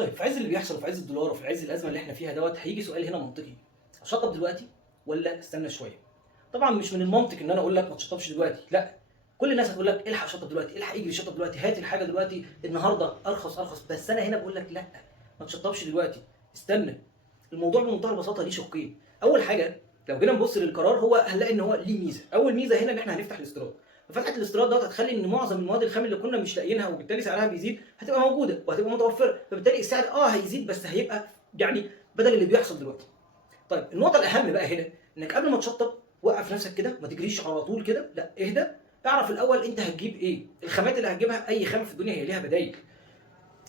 طيب في عز اللي بيحصل وفي عز الدولار وفي عز الازمه اللي احنا فيها دوت هيجي سؤال هنا منطقي. اشطب دلوقتي ولا استنى شويه؟ طبعا مش من المنطق ان انا اقول لك ما تشطبش دلوقتي، لا. كل الناس هتقول لك الحق شطب دلوقتي، الحق اجري شطب دلوقتي، هات الحاجه دلوقتي النهارده ارخص ارخص. بس انا هنا بقول لك لا، ما تشطبش دلوقتي، استنى. الموضوع بمنتهى البساطه ليه شقين. اول حاجه، لو جينا نبص للقرار هو هنلاقي ان هو ليه ميزه. اول ميزه هنا ان احنا هنفتح الاستيراد. ففتحه الاستيراد دوت هتخلي ان معظم المواد الخام اللي كنا مش لاقيينها وبالتالي سعرها بيزيد هتبقى موجوده وهتبقى متوفره، فبالتالي السعر هيزيد بس هيبقى يعني بدل اللي بيحصل دلوقتي. طيب النقطه الاهم بقى هنا انك قبل ما تشطب وقف نفسك كده، ما تجريش على طول كده، لا اهدى. اعرف الاول انت هتجيب ايه. الخامات اللي هتجيبها اي خامه في الدنيا هي ليها بدايل،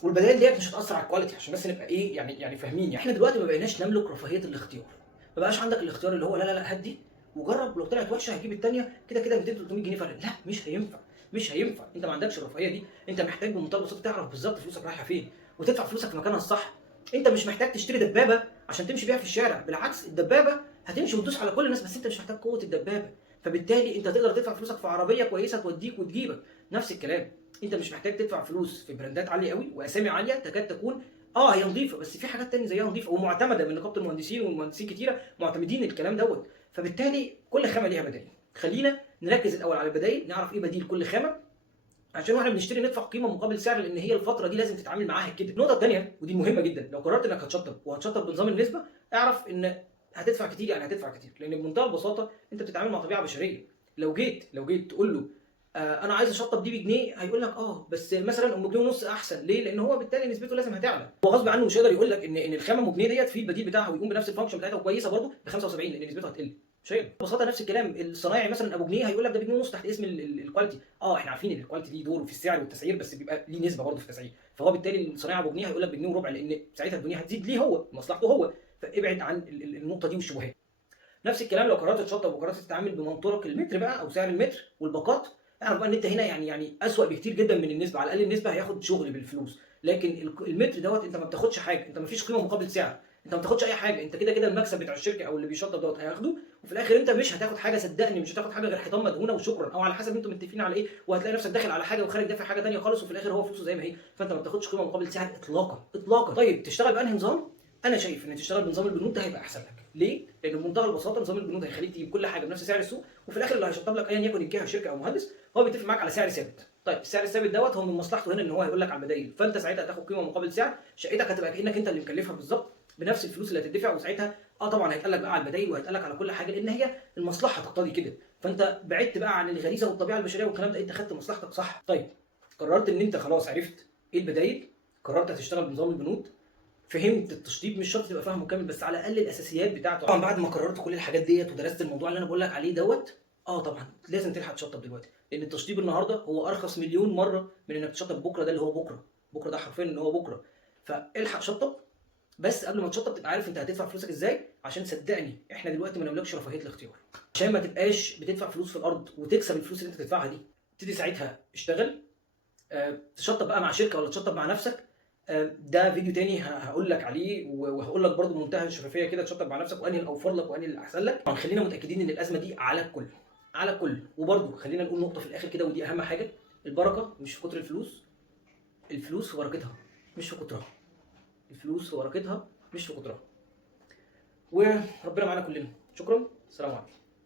والبدائل ديت مش هتاثر على الكواليتي، عشان بس نبقى ايه يعني فاهمين. يعني احنا دلوقتي ما بقيناش نملك رفاهيه الاختيار. ما بقاش عندك الاختيار اللي هو لا لا لا هات دي وجرب، ولو طلعت وحشه هجيب الثانيه، كده كده 200 300 جنيه فرق. لا، مش هينفع. مش هينفع، انت ما عندكش الرفاهيه دي. انت محتاج بمنتهى البساطه تعرف بالظبط فلوسك رايحه فين وتدفع فلوسك في مكانها الصح. انت مش محتاج تشتري دبابه عشان تمشي بيها في الشارع، بالعكس الدبابه هتمشي وتدوس على كل الناس، بس انت مش محتاج قوه الدبابه. فبالتالي انت تقدر تدفع فلوسك في عربيه كويسه توديك وتجيبك. نفس الكلام، انت مش محتاج تدفع فلوس في براندات عاليه قوي واسامي عاليه تكاد تكون هي نظيفه، بس في حاجات تانية زيها نظيفه ومعتمده من نقابه المهندسين، والمهندسين كتيره معتمدين الكلام دوت. فبالتالي كل خامه ليها بدائل. خلينا نركز الاول على البدائل، نعرف ايه بديل كل خامه عشان واحنا بنشتري ندفع قيمه مقابل سعر، لان هي الفتره دي لازم تتعامل معاها كده. النقطه الثانيه ودي مهمه جدا، لو قررت انك هتشطب وهتشطب بنظام النسبه، اعرف ان هتدفع كتير، يعني هتدفع كتير، لان بمنتهى البساطه انت بتتعامل مع طبيعه بشريه. لو جيت تقول له انا عايز اشطب دي بجنيه، هيقول لك بس مثلا ام جنيه ونص احسن. ليه؟ لان هو بالتالي نسبته لازم هتعلى. هو غصب عنه مش هيقدر يقول لك ان الخامه ام جنيه ديت في البديل بتاعها ويقوم بنفس الفانكشن بتاعتها وكويسه برضه ب 75، لان نسبته هتقل. مش هيقدر. ببساطه نفس الكلام الصنايعي مثلا ابو جنيه هيقول لك ده بجنيه ونص تحت اسم الكواليتي. احنا عارفين ان الكواليتي ليه دور في السعر والتسعير، بس بيبقى ليه نسبه برضه في التسعير. فهو بالتالي الصنايعي ابو جنيه هيقول لك بجنيه وربع، لان ساعتها الدنيا هتزيد ليه هو، مصلحته هو. فابعد عن النقطه دي والشبهات. نفس الكلام لو قررت تشطب وقررت تتعامل بمنطلق المتر بقى او سعر المتر والباقات، اعرف بقى ان انت هنا يعني اسوأ بكتير جدا من النسبه. على الاقل النسبه هياخد شغل بالفلوس، لكن المتر دوت انت ما بتاخدش حاجه، انت ما فيش قيمه مقابل سعر، انت ما بتاخدش اي حاجه. انت كده كده المكسب بتاع الشركه او اللي بيشطب دوت هياخده، وفي الاخر انت مش هتاخد حاجه. صدقني مش هتاخد حاجه غير حيطان مدهونه وشكرا، او على حسب انتم متفقين على ايه. وهتلاقي نفسك داخل على حاجه وخارج دافع حاجه ثانيه خالص، وفي الاخر هو فلوسه زي ما هي. فانت ما بتاخدش قيمه مقابل سعر اطلاقا اطلاقا. طيب تشتغل بانهي نظام؟ انا شايف ان تشتغل بنظام البنود ده هيبقى احسن لك. ليه؟ لان بمنتهى البساطه نظام البنود هيخليك تجيب كل حاجه بنفس سعر السوق، وفي الاخر اللي هيشطب لك ايا يكن الجهه شركه او مهندس هو بيتفق معاك على سعر ثابت. طيب السعر الثابت دوت هو من مصلحته هنا ان هو هيقول لك على البدائل، فانت ساعتها هتاخد قيمه مقابل سعر. شقتك هتبقى كانك انت اللي مكلفها بالظبط بنفس الفلوس اللي هتدفع، وساعتها طبعا هيتقال لك بقى على البدائل وهيتقال لك على كل حاجه، لان هي المصلحه تقتضي كده. فانت بعدت بقى عن الغريزه والطبيعه البشريه والكلام ده، انت خدت مصلحتك صح. طيب قررت ان انت خلاص عرفت ايه البدائل، قررت هتشتغل بنظام البنود، فهمت التشطيب، مش شرط تبقى فاهمه كامل بس على الاقل الاساسيات بتاعته. طبعا بعد ما قررت كل الحاجات ديت ودرست الموضوع اللي انا بقول لك عليه دوت، طبعا لازم تلحق تشطب دلوقتي، لان التشطيب النهارده هو ارخص مليون مره من انك تشطب بكره. ده اللي هو بكره، بكره ده حرفيا ان هو بكره. فالحق شطب، بس قبل ما تشطب تبقى عارف انت هتدفع فلوسك ازاي، عشان صدقني احنا دلوقتي ما نملكش رفاهيه الاختيار. عشان ما تبقاش بتدفع فلوس في الارض وتكسب الفلوس اللي انت تدفعها دي. ابتدي ساعتها اشتغل. تشطب بقى مع شركه ولا تشطب مع نفسك، ده فيديو تاني هقول لك عليه، وهقول لك برده بمنتهى الشفافيه كده تشطب مع نفسك وانهي الاوفر لك وانهي الاحسن لك. طبعا خلينا متاكدين ان الازمه دي على الكل، على الكل. وبرده خلينا نقول نقطه في الاخر كده ودي اهم حاجه، البركه مش في كتر الفلوس، الفلوس في بركتها مش في كترها. الفلوس في بركتها مش في كترها. وربنا معانا كلنا. شكرا، السلام عليكم.